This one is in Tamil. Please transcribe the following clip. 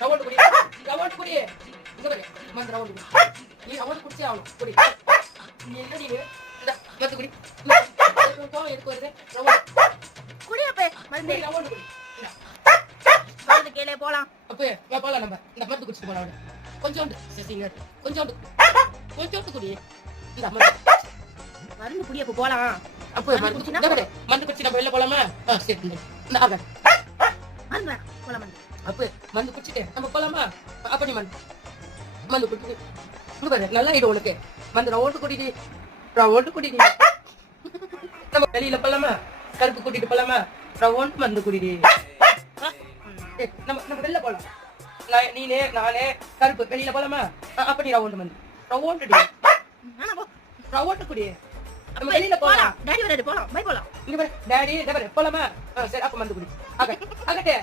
ரவுண்ட் குடி ரவுண்ட் குடி இங்க பாரு மந்து ரவுண்ட் குடி நீ ரவுண்ட் குடிச்சே ஆகணும் குடி நீ என்ன நீ இந்த மந்து குடி எதுக்கு வருது ரவுண்ட் குடி அப்பே மருந்து ரவுண்ட் குடி மருந்து கேளே போலாம் அப்பே வா போலாம் நம்ம இந்த மருந்து குடிச்சிட்டு போலாம் கொஞ்சோண்டு சசிங்க கொஞ்சோண்டு குடி இந்த மருந்து குடி அப்ப போலாம் அப்போ மருந்து குடிச்சினா மருந்து குடிச்சு நம்ம வெளில போலாமா சரி இந்த ஆக மருந்து போலாம் மருந்து அப்போ மருந்து குடிச்சிட்டு நம்ம போலாமா அப்படி மருந்து குடிச்சிட்டு இங்க பாரு நல்லா இடு உனக்கு மருந்து ரவுண்ட் குடிடி நம்ம வெளியில போலாமா கருப்பு கூட்டிட்டு போலாமா ரவுண்ட் மருந்து குடிடி நம்ம வெளில போலாம் நீனே நானே கருப்பு வெளியில போலாமா அப்படி ரவுண்ட் மருந்து ரவுண்ட் டி ரவுண்ட் குடி நம்ம வெளியில போலாம் டாடி வராரு போலாம் பை போலாம் இங்க பாரு டாடி போலாமா சரி அப்ப மருந்து குடி அகட்டே